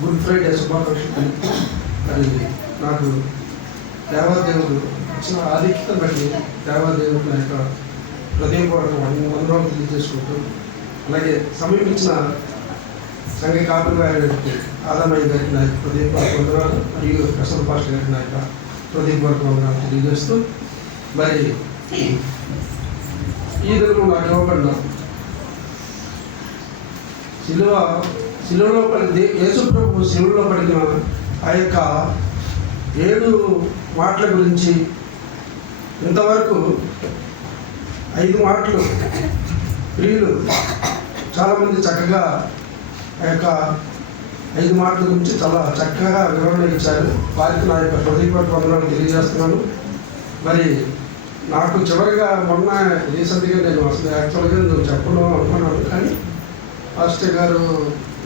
Good Friday శుభాకాంక్షలు తెలుపుతూ నాకు దేవాదేవుడు ఇచ్చిన ఆధిక్యత బట్టి దేవాదేవుడు నా యొక్క హృదయపూర్వక వందనాలు తెలియజేసుకుంటూ అలాగే సమీపించిన సంఘ కాపు గారికి ఆదామయ్య గారికి నా యొక్క హృదయపూర్వక వందనాలు మరియు ప్రసన్న పాష గారికి నా యొక్క హృదయపూర్వక వందనాలు తెలియజేస్తూ మరి ఈ దినం నాకు ఇవ్వబడిన శిలువ శిలువలో పడి యేసు ప్రభు శిలువలో పడిన ఆ యొక్క ఏడు మాటల గురించి ఇంతవరకు ఐదు మాటలు ప్రియులు చాలామంది చక్కగా ఆ యొక్క ఐదు మాటల గురించి చాలా చక్కగా వివరణ ఇచ్చారు. వారికి నా యొక్క హృదయపూర్వక వందనాలు తెలియజేస్తున్నాను. మరి నాకు చివరిగా మొన్న రీసెంట్గా నేను అసలు యాక్చువల్గా నేను చెప్పడం అనుకున్నాను కానీ పాస్టర్ గారు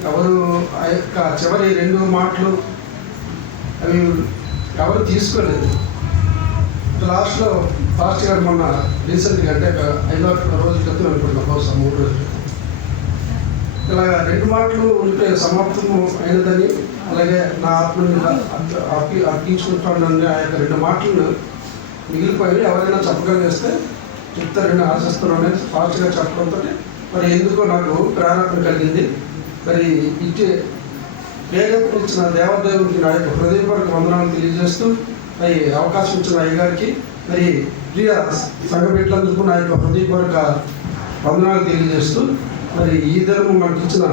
ఎవరు ఆ యొక్క చివరి రెండు మాటలు అవి ఎవరు తీసుకోలేదు. లాస్ట్లో పాస్టర్ గారు మొన్న రీసెంట్గా అంటే ఒక ఐదో రోజుల క్రితం అనుకుంటున్నాం బహుశా మూడు రోజుల. క్రితం ఇలా రెండు మాటలు ఉంటే సమాప్తము అయినదని అలాగే నా ఆత్మని అప్పి అర్పించుకుంటానని ఆ యొక్క రెండు మాటలను మిగిలిపోయి ఎవరైనా చెప్పగలిగేస్తే చెప్తారని ఆశిస్తున్నానని ఫాస్ట్గా చెప్పడంతో మరి ఎందుకో నాకు ప్రేరణ కలిగింది. మరి ఇచ్చే ప్రేరేపణ ఇచ్చిన దేవదేవుడికి నా యొక్క హృదయపూర్వక వందనాలు తెలియజేస్తూ మరి అవకాశం ఇచ్చిన అయ్యగారికి మరి ప్రియ సంఘ బిడ్డలందరికీ నా యొక్క హృదయపూర్వక వందనాలు తెలియజేస్తూ మరి ఈ దినము మనకి ఇచ్చిన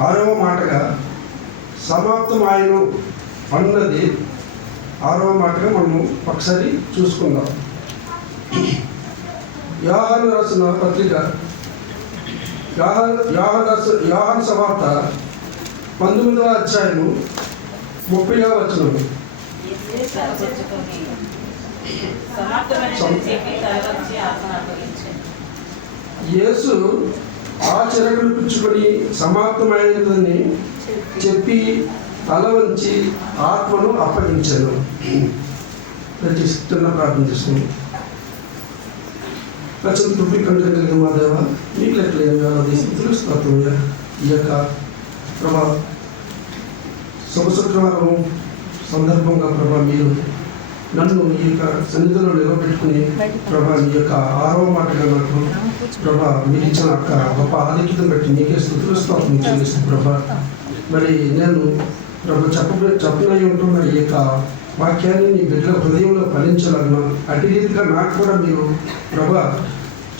ఆరవ మాటగా సమాప్తం ఆయన అన్నది ఆరవ మాటగా మనము ఒకసారి చూసుకుందాం. వ్యవహారం రాసిన పత్రిక యోహాన్ యోహాన్ సవార్త పంతొమ్మిదవ అధ్యాయము ముప్పైవ వచనము. యేసు ఆ చిరకలు పుచ్చుకొని సమాప్తమైనదని చెప్పి తల వంచి ఆత్మను అప్పగించాను. రచిస్తున్న ప్రార్థన చేస్తున్నాను రచన తుప్పి కంటే కలిగిన మా దేవ మీకు లెక్కలేని స్థితులు ఈ యొక్క ప్రభా శుభ శుక్రవారం సందర్భంగా ప్రభా మీరు నన్ను ఈ యొక్క సన్నిధిలో నిలబెట్టుకుని ప్రభా ఈ యొక్క ఆరవ మాటగా నాకు ప్రభా మీరు ఇచ్చిన యొక్క గొప్ప ఆధిక్యతను బట్టి మీకే స్థుతులు స్తోత్రం ప్రభా. మరి నేను ప్రభు చెప్ప చెప్పనై ఉంటున్న ఈ యొక్క వాక్యాన్ని నీ బిడ్డల హృదయంలో ఫలించాలన్నా అటు రీతిగా నాకు కూడా మీరు ప్రభా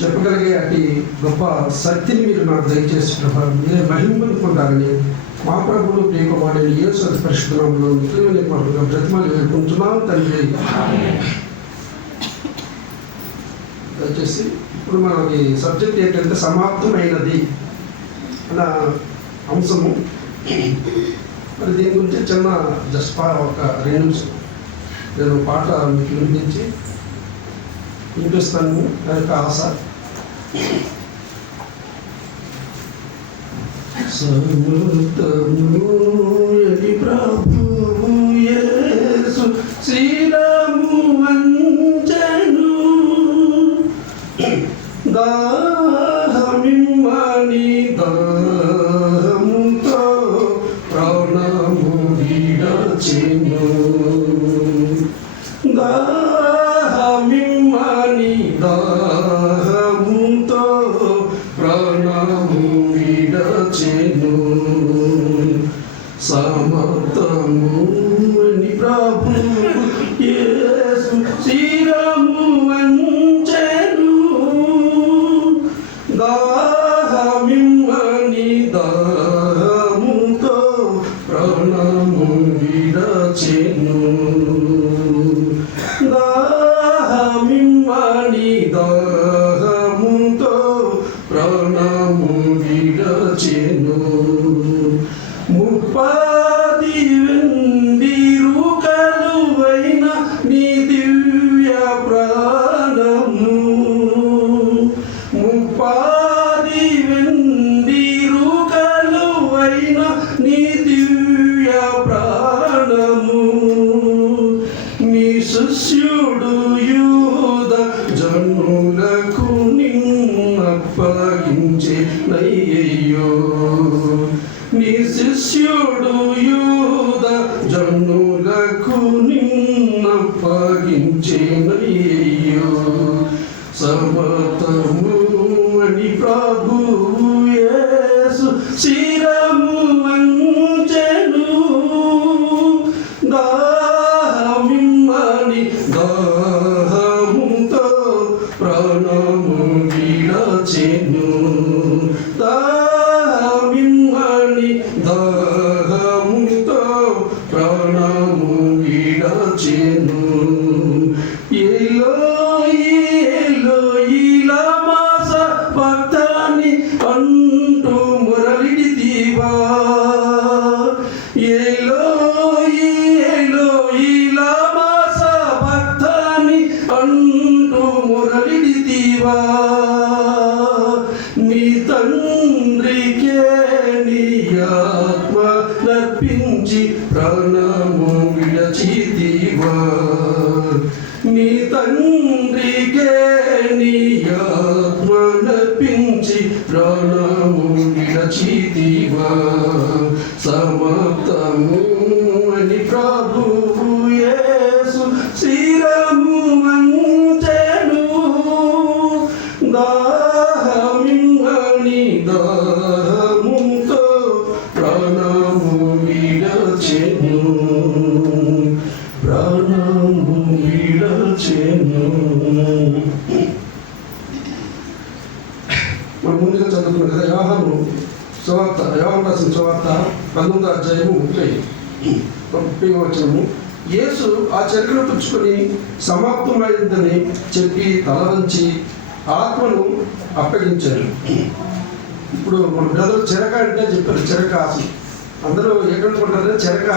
చెప్పగలిగే అతి గొప్ప శక్తిని మీరు నాకు దయచేసి ప్రభా మీరే మహింపనుకుంటారని మా ప్రభులు ప్రియకుమారుని ఏ సత్ పరిశుభ్రంలో నిత్యమైన ప్రభుగా బ్రతిమాలు వేడుకుంటున్నాం తండ్రి. దయచేసి ఇప్పుడు మనకి సబ్జెక్ట్ ఏంటంటే సమాప్తమైనది అన్న అంశము. మరి దీని గురించి చిన్న జస్ట్ ఒక రెండు నిమిషం నేను పాట మీకు వినిపించి వినిపిస్తాను నా యొక్క ఆశ సమృతముయని ప్రభువు విడచెను తండ్రికే నీ ఆత్మ నర్పించి ప్రాణ మనం ముందుగా చదువుకున్నాం కదా యోహాను సువార్త యోహాను రాసిన సువార్త పంతొమ్మిదో అధ్యాయము ముప్పై. ముప్పై వచ్చినము యేసు ఆ చరిత్ర పుచ్చుకొని సమాప్తమైందని చెప్పి తల వంచి ఆత్మను అప్పగించారు ఇప్పుడు మన బ్రదర్ చెరక అంటే చెప్పారు చెరక ఆశ. అందరూ ఏమనుకుంటారంటే చెరక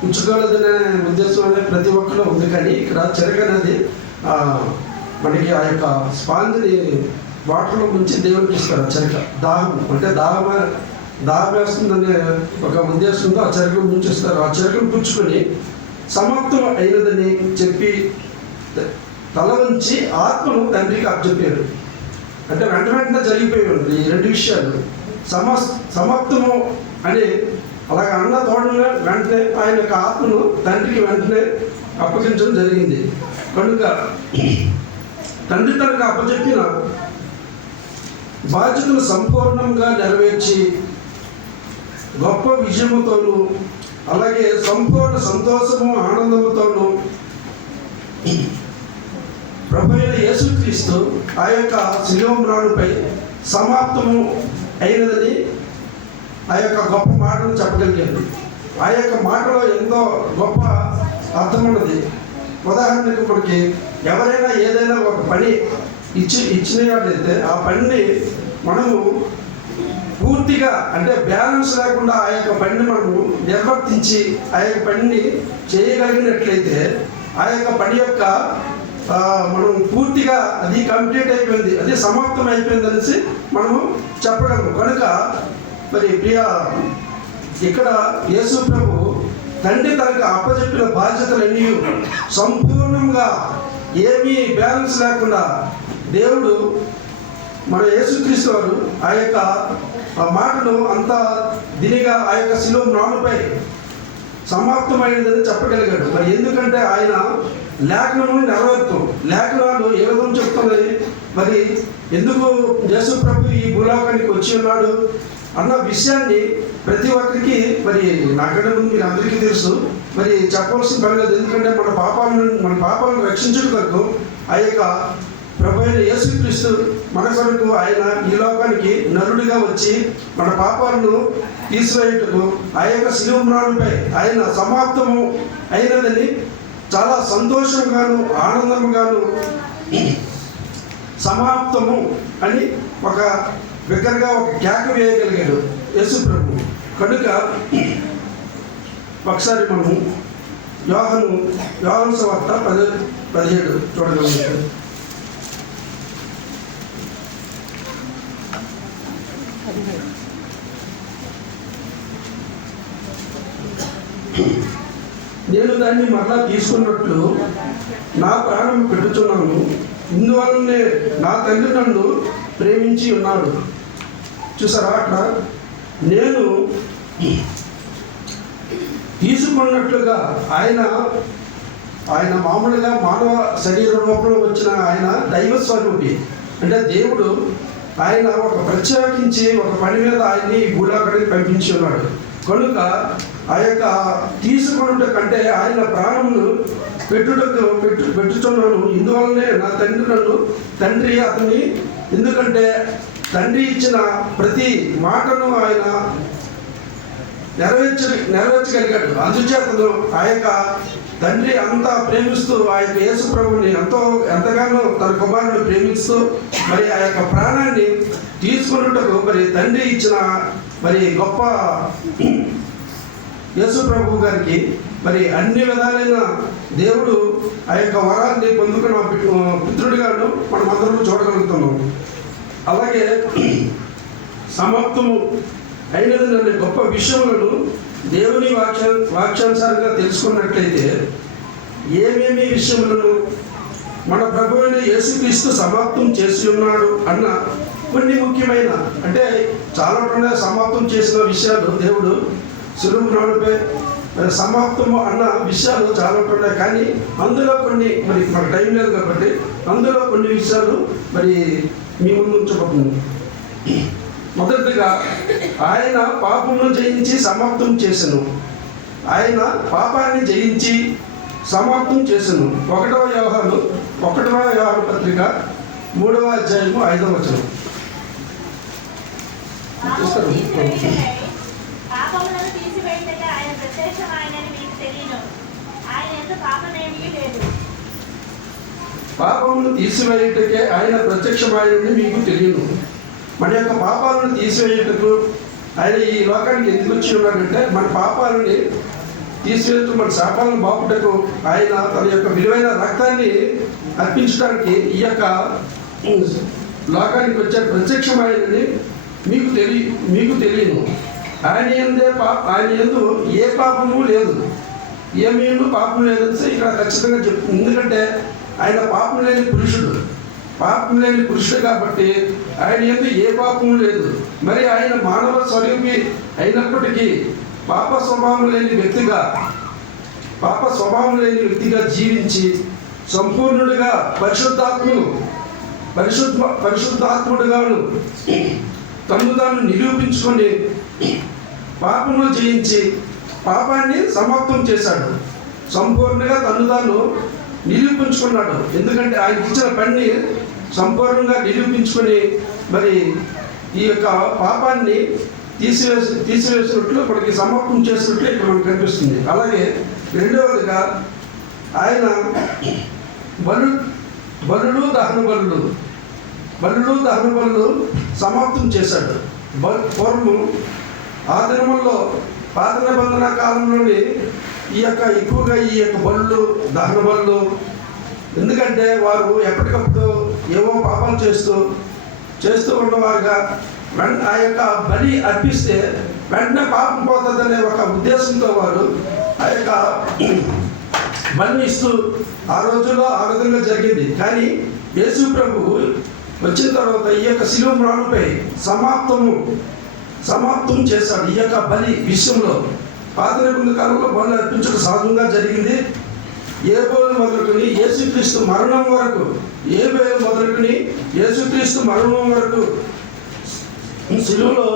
పుచ్చుకోలేదనే ఉద్దేశం అనేది ప్రతి ఒక్కరూ ఉంది. కానీ ఇక్కడ చెరక అనేది మనకి ఆ యొక్క స్పాంజ్ని వాటర్లో ముంచి దేవునికి ఇస్తారు ఆ చెరక దాహం అంటే దాహం దాహం వేస్తుందనే ఒక ఉద్దేశంతో ఆ చరికను ముంచిస్తారు ఆ చరికను పుచ్చుకొని సమాప్తం అయినదని చెప్పి తల వంచి ఆత్మను తండ్రికి అప్పచెప్పారు. అంటే వెంట వెంటనే జరిగిపోయాడు ఈ రెండు విషయాలు. సమ సమాప్తము అని అలాగ అన్న తోడనే వెంటనే ఆయన యొక్క ఆత్మను తండ్రికి వెంటనే అప్పగించడం జరిగింది. కనుక తండ్రి తనకు అప్పచెప్పిన బాధ్యతను సంపూర్ణంగా నెరవేర్చి గొప్ప విజయముతోనూ అలాగే సంపూర్ణ సంతోషము ఆనందముతోనూ ప్రభుత్వ యేసుక్రీస్తు ఆ యొక్క శిలోమ్రాణుపై సమాప్తము అయినదని ఆ యొక్క గొప్ప మాటను చెప్పగలిగారు ఆ యొక్క మాటలో ఎంతో గొప్ప అర్థం ఉన్నది ఉదాహరణకు ఇప్పటికి ఎవరైనా ఏదైనా ఒక పని ఇచ్చి ఇచ్చినట్లయితే ఆ పనిని మనము పూర్తిగా అంటే బ్యాలెన్స్ లేకుండా ఆ యొక్క పనిని మనము నిర్వర్తించి ఆ యొక్క పనిని చేయగలిగినట్లయితే ఆ యొక్క పని యొక్క మనం పూర్తిగా అది కంప్లీట్ అయిపోయింది అది సమాప్తం అయిపోయింది అనేసి మనము చెప్పగలము కనుక మరి ప్రియ ఇక్కడ యేసు ప్రభు తండ్రి తనకు అప్పచెప్పిన బాధ్యతలన్నీ సంపూర్ణంగా ఏమీ బ్యాలెన్స్ లేకుండా దేవుడు మన యేసుక్రీస్తు వారు ఆ యొక్క ఆ మాటను అంత దినిగా ఆ యొక్క శిలువ నాలుపై సమాప్తమైనదని చెప్పగలిగాడు. మరి ఎందుకంటే ఆయన లేఖనము నెరవేర్పు. లేఖనాలు ఏ విధంగా చెప్తున్నాయి? మరి ఎందుకు యేసు ప్రభు ఈ భూలోకానికి వచ్చి ఉన్నాడు? అన్న విషయాన్ని ప్రతి ఒక్కరికి మరి నాకంటే ముందు మీరు అందరికీ తెలుసు. మరి చెప్పవలసిన పని లేదు. ఎందుకంటే మన పాపాలను మన పాపాలను రక్షించుటకు ఆ యొక్క ప్రభు అయిన యేసుక్రీస్తు మన కొరకు ఆయన ఈ లోకానికి నరుడిగా వచ్చి మన పాపాలను తీసివేయుటకు ఆ యొక్క శిలువమ్రాణుపై ఆయన సమాప్తము అయినదని చాలా సంతోషంగాను ఆనందంగాను సమాప్తము అని ఒక బిగ్గరగా ఒక కేక వేయగలిగాడు యేసు ప్రభు. కనుక ఒకసారి మనము యోహను యోహను సవార్త పది పదిహేడు చూడగలుగుతాం. నేను దాన్ని మరలా తీసుకున్నట్లు నా ప్రాణం పెట్టుచున్నాను ఇందువల్లనే నా తండ్రి నన్ను ప్రేమించి ఉన్నాడు. చూసారా అక్కడ? నేను తీసుకున్నట్లుగా ఆయన ఆయన మామూలుగా మానవ శరీర రూపంలో వచ్చిన ఆయన దైవ స్వరూపి అంటే దేవుడు ఆయన ఒక ప్రత్యేకించి ఒక పని మీద ఆయన్ని ఈ భూలోకానికి పంపించి ఉన్నాడు. కనుక ఆ యొక్క తీసుకున్నట్టు కంటే ఆయన ప్రాణమును పెట్టుటకు పెట్టు పెట్టుతున్నాను ఇందువల్లనే నా తండ్రి నన్ను తండ్రి అతని ఎందుకంటే తండ్రి ఇచ్చిన ప్రతి మాటను ఆయన నెరవేర్చ నెరవేర్చగలిగాడు. అందుచేతను ఆ యొక్క తండ్రి అంతా ప్రేమిస్తూ ఆ యొక్క యేసు ప్రభుని ఎంతో ఎంతగానో తన కుమారుని ప్రేమిస్తూ మరి ఆ యొక్క ప్రాణాన్ని తీసుకున్నట్టుకు మరి తండ్రి ఇచ్చిన మరి గొప్ప యేసు ప్రభు గారికి మరి అన్ని విధాలైన దేవుడు ఆ యొక్క వరాన్ని పొందుకున్న పితృడిగాను మనం అందరం చూడగలుగుతున్నాం. అలాగే సమాప్తము అయినది గొప్ప విషయములను దేవుని వాక్య వాక్యానుసారంగా తెలుసుకున్నట్లయితే ఏమేమి విషయములను మన ప్రభు అయిన యేసుక్రీస్తు సమాప్తం చేసి ఉన్నాడు అన్న కొన్ని ముఖ్యమైన అంటే చాలా ఉన్నాయి సమాప్తం చేసిన విషయాలు దేవుడు సులువు నాడుపై మరి సమాప్తము అన్న విషయాలు చాలా ఉన్నాయి కానీ అందులో కొన్ని మరి మనకు టైం లేదు కాబట్టి అందులో కొన్ని విషయాలు మరి మీ ముందు ఉంచబోతున్నాను. మొదటిగా ఆయన పాపమును జయించి సమాప్తం చేసెను. ఆయన పాపాన్ని జయించి సమాప్తం చేసెను. ఒకటవ వ్యవహారం ఒకటవ వ్యవహార పత్రిక మూడవ అధ్యాయము ఐదవ వచనం. పాపమును తీసివేయుటకే ఆయన ప్రత్యక్షమాయని మీకు తెలియను. మన యొక్క పాపాలను తీసివేయటకు ఆయన ఈ లోకానికి ఎందుకు వచ్చి ఉన్నాడంటే మన పాపాలని తీసివేస్తూ మన శాపాలను బాపుటకు ఆయన తన యొక్క విలువైన రక్తాన్ని అర్పించడానికి ఈ యొక్క లోకానికి వచ్చే ప్రత్యక్షమైనది మీకు తెలియ మీకు తెలియను ఆయన ఎందే పాప ఆయన ఎందు ఏ పాపము లేదు. ఏమీ పాపం లేదని ఇక్కడ ఖచ్చితంగా చెప్తుంది ఎందుకంటే ఆయన పాపం లేని పురుషుడు. పాపం లేని పురుషుడు కాబట్టి ఆయన ఎందు ఏ పాపం లేదు. మరి ఆయన మానవ స్వరూపి అయినప్పటికీ పాప స్వభావం లేని వ్యక్తిగా పాప స్వభావం లేని వ్యక్తిగా జీవించి సంపూర్ణుడిగా పరిశుద్ధాత్ముడు పరిశుద్ధ పరిశుద్ధాత్ముడుగాను తను తాను నిరూపించుకొని పాపమును జయించి పాపాన్ని సమాప్తం చేశాడు. సంపూర్ణంగా తను తాను నిరూపించుకున్నాడు. ఎందుకంటే ఆయన ఇచ్చిన పని సంపూర్ణంగా నిరూపించుకొని మరి ఈ యొక్క పాపాన్ని తీసివేసి తీసివేసినట్లు ఇక్కడికి సమాప్తం చేసినట్లు ఇక్కడ మనకు కనిపిస్తుంది. అలాగే రెండవదిగా ఆయన బలు బలులు దహన బలులు. బలులు దహన బలులు సమాప్తం చేశాడు. బ- పూర్వము ఆ దినముల్లో పాత నిబంధన కాలంలోని ఈ యొక్క ఎక్కువగా ఈ యొక్క బళ్ళు దహన బళ్ళు ఎందుకంటే వారు ఎప్పటికప్పుడు ఏవో పాపం చేస్తూ చేస్తూ ఉన్నవారుగా వెంట ఆ యొక్క బలి అర్పిస్తే వెంటనే పాపం పోతుందనే ఒక ఉద్దేశంతో వారు ఆ యొక్క బలిని ఇస్తూ ఆ రోజుల్లో ఆ విధంగా జరిగింది. కానీ యేసు ప్రభువు వచ్చిన తర్వాత ఈ యొక్క శిలువ మ్రాణుపై సమాప్తము సమాప్తం చేశాడు ఈ యొక్క బలి విషయంలో. పాత నిబంధన కాలంలో బలి అర్పించడం సహజంగా జరిగింది. ఏ బోలు మొదలుకొని యేసుక్రీస్తు మరణం వరకు ఏ బేలు యేసుక్రీస్తు మరణం వరకు సిలువలో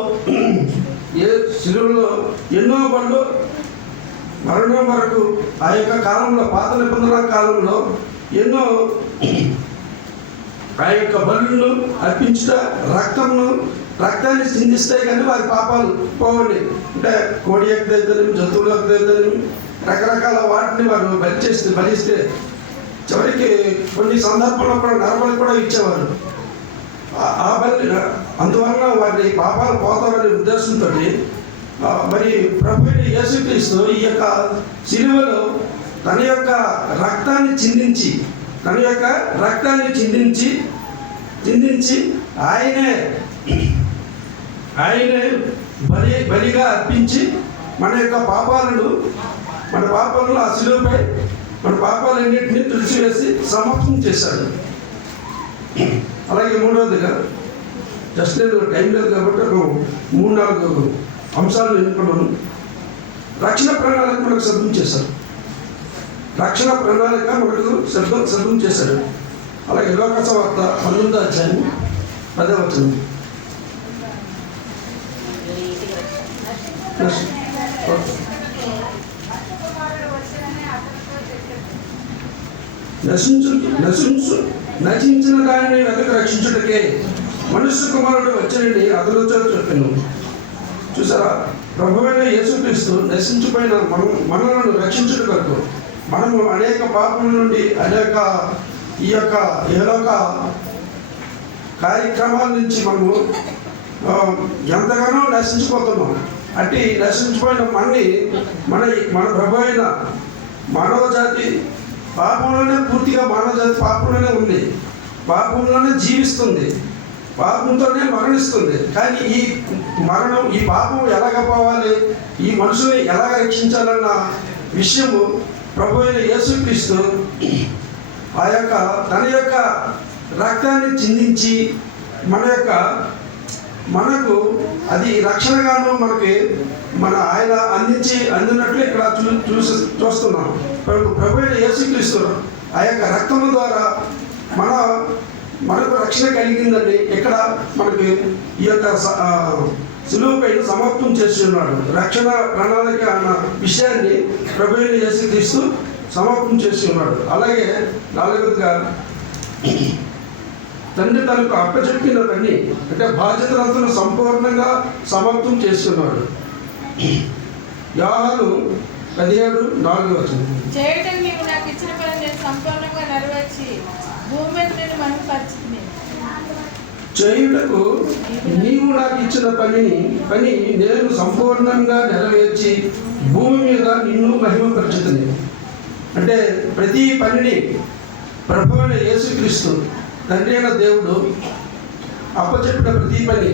ఏ సిలువలో ఎన్నో పనులు మరణం వరకు ఆ యొక్క కాలంలో పాత నిబంధన కాలంలో ఎన్నో ఆ యొక్క బలులను అర్పించుట రక్తమును రక్తాన్ని చిందిస్తే కానీ వారి పాపాలు పోవండి. అంటే కోడి యొక్క దగ్గర జంతువులకు దగ్గర రకరకాల వాటిని వారు బలి చేస్తే బలిస్తే చివరికి కొన్ని సందర్భంలో కూడా నరబలి కూడా ఇచ్చేవారు. ఆ- బలి అందువలన వారి పాపాలు పోతామనే ఉద్దేశంతో మరి ప్రభు యేసుక్రీస్తు ఈ యొక్క సిలువలో తన యొక్క రక్తాన్ని చిందించి తన యొక్క రక్తాన్ని చిందించి చిందించి ఆయనే ఆయనే బలి బలిగా అర్పించి మన యొక్క పాపాలను మన పాపాలను ఆ శిలువపై మన పాపాలన్నింటినీ తుడిచివేసి సమాప్తం చేశాడు. అలాగే మూడవదిగా జస్ట్ నేను టైం లేదు కాబట్టి ఒక మూడు నాలుగు అంశాలు ఎన్నుకున్నాను రక్షణ ప్రణాళిక మనకు సిద్ధం చేశారు రక్షణ ప్రణాళిక మనకు సిద్ధం సిద్ధం చేశాడు. అలాగే లోకస వార్త పంతొమ్మిదో అధ్యాయం పదే వచ్చింది నశించు నశించు నశించిన దానిని వెతక రక్షించుటకే మనుష్య కుమారుడు వచ్చినని అతనితో చెప్పాను. చూసారా? ప్రభువైన యేసుక్రీస్తు నశించిపోయిన మనం మనలను రక్షించుటకు మనము అనేక పాపముల నుండి అనేక ఈ యొక్క ఏలోక కార్యక్రమాల నుంచి మనము ఎంతగానో నశించిపోతున్నాం. అంటే నశించిపోయిన మనని మన మన ప్రభు అయిన మానవ జాతి పాపంలోనే పూర్తిగా మానవ జాతి పాపంలోనే ఉంది. పాపంలోనే జీవిస్తుంది. పాపంతోనే మరణిస్తుంది. కానీ ఈ మరణం ఈ పాపం ఎలాగ పోవాలి? ఈ మనుషుని ఎలాగ రక్షించాలన్న విషయము ప్రభు అయిన యేసుక్రీస్తు ఆ యొక్క తన యొక్క రక్తాన్ని చిందించి మన యొక్క మనకు అది రక్షణగాను మనకి మన ఆయన అందించి అందినట్లు ఇక్కడ చూ చూసి చూస్తున్నాం. ప్రభు ప్రభు అయిన ఆ యొక్క రక్తము ద్వారా మన మనకు రక్షణ కలిగిందని ఇక్కడ మనకి ఈ యొక్క స- సమాప్తం చేస్తున్నాడు రక్షణ ప్రణాళిక అన్న విషయాన్ని ప్రభు చేసి తీస్తూ సమాప్తం చేస్తున్నాడు అలాగే నాలుగవదిగా తండ్రి తనకు అప్పచెప్పిన అంటే బాధ్యతలంతా సంపూర్ణంగా సమాప్తం చేస్తున్నాడు యాహాను పదిహేడు నాలుగు వచ్చింది. చేయటం నీవు నాకు ఇచ్చిన పని నేను సంపూర్ణంగా నెరవేర్చి భూమి మీద నేను మనుపరిచింది చేయుటకు నీవు నాకు ఇచ్చిన పనిని పని నేను సంపూర్ణంగా నెరవేర్చి భూమి మీద నిన్ను మహిమపరచుతుంది అంటే ప్రతి పనిని ప్రభు అయిన యేసుక్రీస్తు తండ్రి అయిన దేవుడు అప్పచెప్పిన ప్రతి పని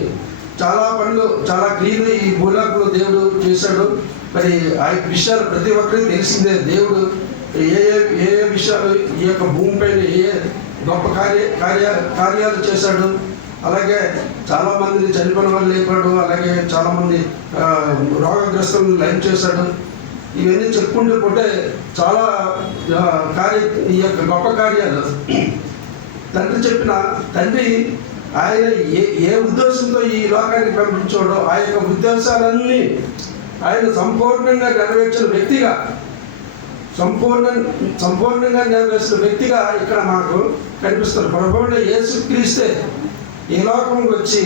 చాలా పనులు చాలా క్లీన్ ఈ భూలాకులు దేవుడు చేశాడు. మరి ఆ విషయాలు ప్రతి ఒక్కరికి తెలిసిందే. దేవుడు ఏ ఏ ఏ ఏ విషయాలు ఈ యొక్క భూమిపైన ఏ ఏ గొప్ప కార్య కార్య కార్యాలు చేశాడు. అలాగే చాలామందిని చనిపోయిన వాళ్ళు లేపాడు. అలాగే చాలా మంది రోగగ్రస్తులను లైన్ చేశాడు. ఇవన్నీ చెప్పుకుంటూ పోతే చాలా కార్య ఈ యొక్క గొప్ప కార్యాలు. తండ్రి చెప్పిన తండ్రి ఆయన ఏ ఏ ఉద్దేశంతో ఈ లోకానికి పంపించాడో ఆ యొక్క ఉద్దేశాలన్నీ ఆయన సంపూర్ణంగా నెరవేర్చిన వ్యక్తిగా సంపూర్ణ సంపూర్ణంగా నెరవేర్చిన వ్యక్తిగా ఇక్కడ మాకు కనిపిస్తారు ప్రభువుని యేసుక్రీస్తే ఈ లోకంకి వచ్చి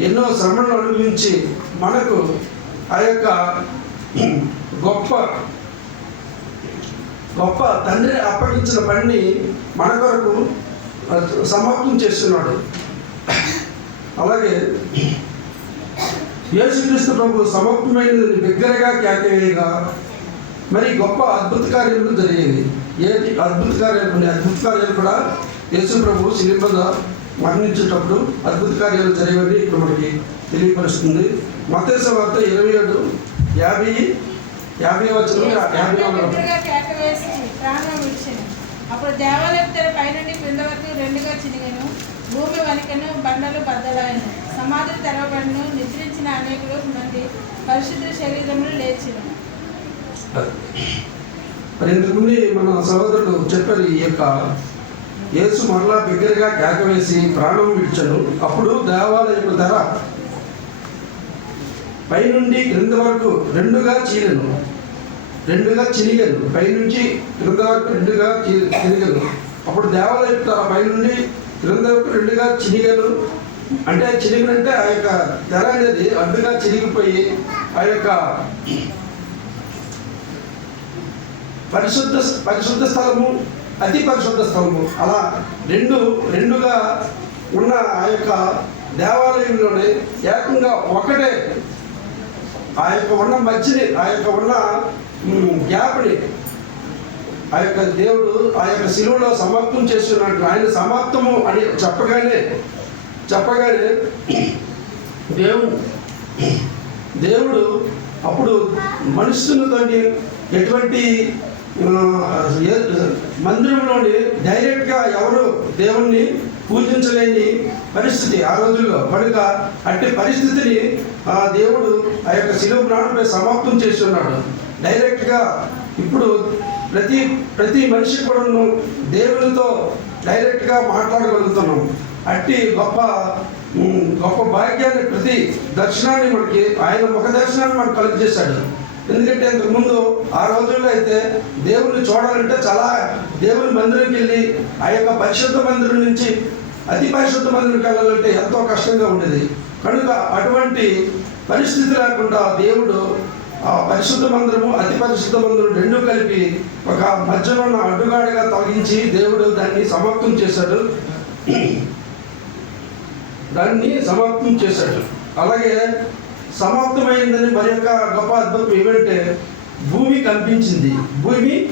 ఎన్నో శ్రమలను అనుభవించి మనకు ఆ యొక్క గొప్ప గొప్ప తండ్రి అప్పగించిన పనిని మన కొరకు సమాప్తం చేస్తున్నాడు. అలాగే యేసుక్రీస్తు ప్రభు సమాప్తమైనది బిగ్గరగా కేకవేయగా మరి గొప్ప అద్భుత కార్యములు జరిగేవి ఏంటి అద్భుత కార్యాలు? ఉన్నాయి అద్భుత కార్యాలు కూడా యేసు ప్రభు శిలిపద మరణించేటప్పుడు అద్భుత కార్యాలు జరిగేవని ఇక్కడ మనకి తెలియపరుస్తుంది. మతేశ్వ వార్త ఇరవై ఏడు యాభై యాభై వచ్చిన యాభై అప్పుడు దేవాలయం తెర పైనుండి క్రింద వరకు రెండుగా చినిగను. భూమి వణికను బండలు బద్దలాయను. సమాధులు తెరవబడిను. నిద్రించిన అనేకులు మంది పరిశుద్ధ శరీరములు లేచిన మరి ఇంతకుముందు మన సహోదరుడు చెప్పారు ఈ యొక్క యేసు మరలా బిగ్గరగా కేక వేసి ప్రాణం విడిచాడు. అప్పుడు దేవాలయపు ధర పైనుండి క్రింద వరకు రెండుగా చీలను రెండుగా చిరిగలు పైనుంచి క్రింద వరకు రెండుగా చిరిగలు అప్పుడు దేవాలయపు ధర పైనుండి క్రింద రెండుగా చినిగలు. అంటే చినిగినంటే ఆ యొక్క తెర అనేది అడ్డుగా చిరిగిపోయి ఆ యొక్క పరిశుద్ధ పరిశుద్ధ స్థలము అతి పరిశుద్ధ స్థలము. అలా రెండు రెండుగా ఉన్న ఆ యొక్క దేవాలయంలోనే ఏకంగా ఒకటే ఆ యొక్క ఉన్న మధ్యని ఆ యొక్క ఉన్న గ్యాప్ని ఆ యొక్క దేవుడు ఆ యొక్క శిలువలో సమాప్తం చేస్తున్నాడు ఆయన సమాప్తము అని చెప్పగానే చెప్పగానే దేవుడు దేవుడు అప్పుడు మనుషులతోని ఎటువంటి మందిరంలోని డైరెక్ట్గా ఎవరు దేవుణ్ణి పూజించలేని పరిస్థితి ఆ రోజుల్లో. కనుక అట్టి పరిస్థితిని ఆ దేవుడు ఆ యొక్క శిలువ ప్రాణంపై సమాప్తం చేస్తున్నాడు. డైరెక్ట్గా ఇప్పుడు ప్రతి ప్రతి మనిషి కూడాను దేవునితో డైరెక్ట్గా మాట్లాడగలుగుతున్నాం. అట్టి గొప్ప గొప్ప భాగ్యాన్ని ప్రతి దర్శనాన్ని మనకి ఆయన ముఖ దర్శనాన్ని మనకు కలుగజేశాడు. ఎందుకంటే ఇంతకుముందు ఆ రోజుల్లో అయితే దేవుణ్ణి చూడాలంటే చాలా దేవుని మందిరంకి వెళ్ళి ఆ యొక్క పరిశుద్ధ మందిరం నుంచి అతి పరిశుద్ధ మందిరంకి వెళ్ళాలంటే ఎంతో కష్టంగా ఉండేది. కనుక అటువంటి పరిస్థితి లేకుండా దేవుడు పరిశుద్ధ మందిరము అతి పరిశుద్ధ మందిరం రెండు కలిపి ఒక మధ్యలో ఉన్న అడ్డుగాడిగా తొలగించి దేవుడు దాన్ని సమాప్తం చేశాడు. దాన్ని సమాప్తం చేశాడు. అలాగే సమాప్తమైందని మరి యొక్క గొప్ప అద్భుతం ఏమంటే భూమి కనిపించింది. భూమి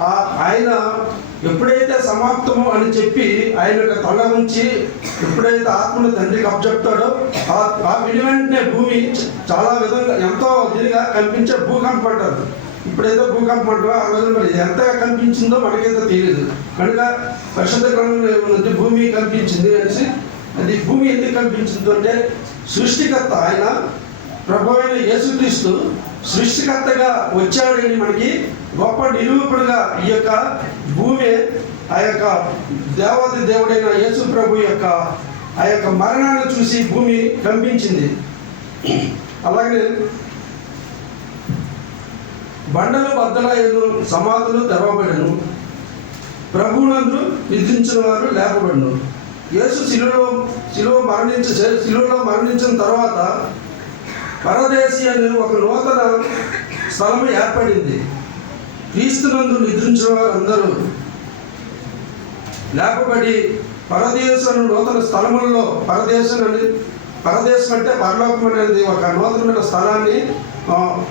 ఆ- ఆయన ఎప్పుడైతే సమాప్తము అని చెప్పి ఆయన యొక్క తల ఉంచి ఎప్పుడైతే ఆత్మను తండ్రికి అప్పచెప్తాడో ఆ ఆ విని వెంటనే భూమి చాలా విధంగా ఎంతో దీనిగా కనిపించే భూకంపం అంటారు ఇప్పుడైతే భూకంపం అంటారు ఆ రోజు మరి ఎంత కనిపించిందో మనకైతే తెలియదు కనుక పరిశుద్ధ గ్రంథంలో ఏముందంటే భూమి కనిపించింది అనేసి అది భూమి ఎందుకు కనిపించింది అంటే సృష్టికర్త ఆయన ప్రభు అయిన యేసుక్రీస్తు సృష్టికర్తగా వచ్చాడని మనకి గొప్ప నిరూపణగా ఈ యొక్క భూమి ఆ యొక్క దేవాది దేవుడైన యేసు ప్రభు యొక్క ఆ యొక్క మరణాన్ని చూసి భూమి కంపించింది. అలాగే బండలు బద్దలయ్యను సమాధులు తెరవబడను ప్రభువునందు నిద్రించిన వారు లేపబడను యేసు శిలువలో శిలువ మరణించ శిలువలో మరణించిన తర్వాత పరదేశి అనే ఒక నూతన స్థలం ఏర్పడింది. క్రీస్తునందు నిద్రించిన వారందరూ లేపబడి పరదేశం నూతన స్థలములలో పరదేశం అని పరదేశం అంటే పరలోకం అనేది ఒక నూతనమైన స్థలాన్ని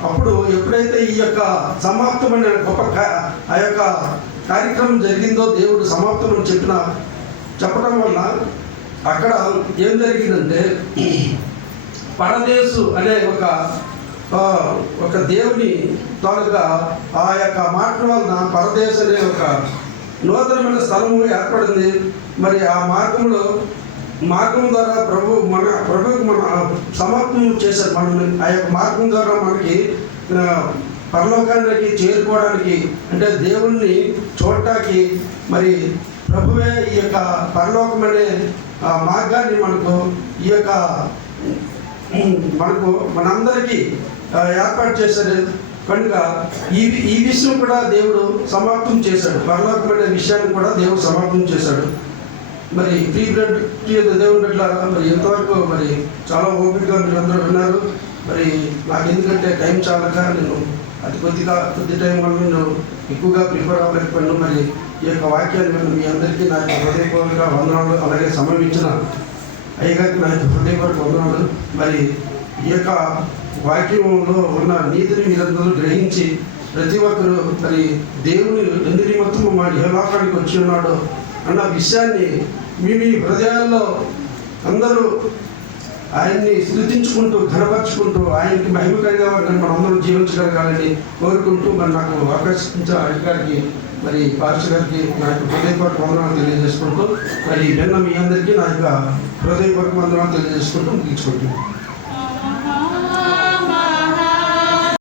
అప్పుడు ఎప్పుడైతే ఈ యొక్క సమాప్తమైన గొప్ప ఆ యొక్క కార్యక్రమం జరిగిందో దేవుడు సమాప్తం అని చెప్పిన చెప్పడం వల్ల అక్కడ ఏం జరిగిందంటే పరదేశు అనే ఒక ఒక దేవుని తాలూకా ఆ యొక్క మాట వలన పరదేశ్ అనే ఒక నూతనమైన స్థలము ఏర్పడింది. మరి ఆ మార్గంలో మార్గం ద్వారా ప్రభు మన ప్రభువుకి మన సమర్పణ చేశారు మనల్ని. ఆ యొక్క మార్గం ద్వారా మనకి పరలోకానికి చేరుకోవడానికి అంటే దేవుణ్ణి చూడటానికి మరి ప్రభువే ఈ యొక్క పరలోకం అనే ఆ, మార్గాన్ని మనకు ఈ యొక్క మనకు మనందరికీ ఏర్పాటు చేశాడు. కనుక ఈ ఈ విషయం కూడా దేవుడు సమాప్తం చేశాడు. పరలోకమైన విషయాన్ని కూడా దేవుడు సమాప్తం చేశాడు. మరి ఫ్రీ బ్లడ్ దేవుని బిడ్డలారా మరి ఎంతవరకు మరి చాలా ఓపికగా మీరు అందరూ విన్నారు. మరి నాకు ఎందుకంటే టైం చాలక నేను అతి కొద్దిగా కొద్ది టైం వల్ల నేను ఎక్కువగా ప్రిపేర్ అవ్వలేకపోయాను. మరి ఈ యొక్క వాక్యాన్ని మీ అందరికీ నా యొక్క హృదయపూర్వక వందనాలు అలాగే సమయం ఇచ్చిన అయ్యగారికి నా హృదయపూర్వక వందనాలు మరి ఈ యొక్క వాక్యంలో ఉన్న నీతిని మీరందరూ గ్రహించి ప్రతి ఒక్కరూ మరి దేవుని ఎందు నిమిత్తము మా యహలోకానికి వచ్చి ఉన్నాడు అన్న విషయాన్ని మీ మీ హృదయాల్లో అందరూ ఆయన్ని స్థుతించుకుంటూ ఘనపరుచుకుంటూ ఆయనకి మహిమకరంగా మనం అందరం జీవించగలగాలని కోరుకుంటూ మరి నాకు ఆకర్షించే అధికారికి మరి పాస్టర్ గారికి నా యొక్క హృదయపూర్వక వందనాలు తెలియజేసుకుంటూ మరి విన్న మీ అందరికీ నా యొక్క హృదయపూర్వక వందనాలు తెలియజేసుకుంటూ ముగించుకుంటున్నాను.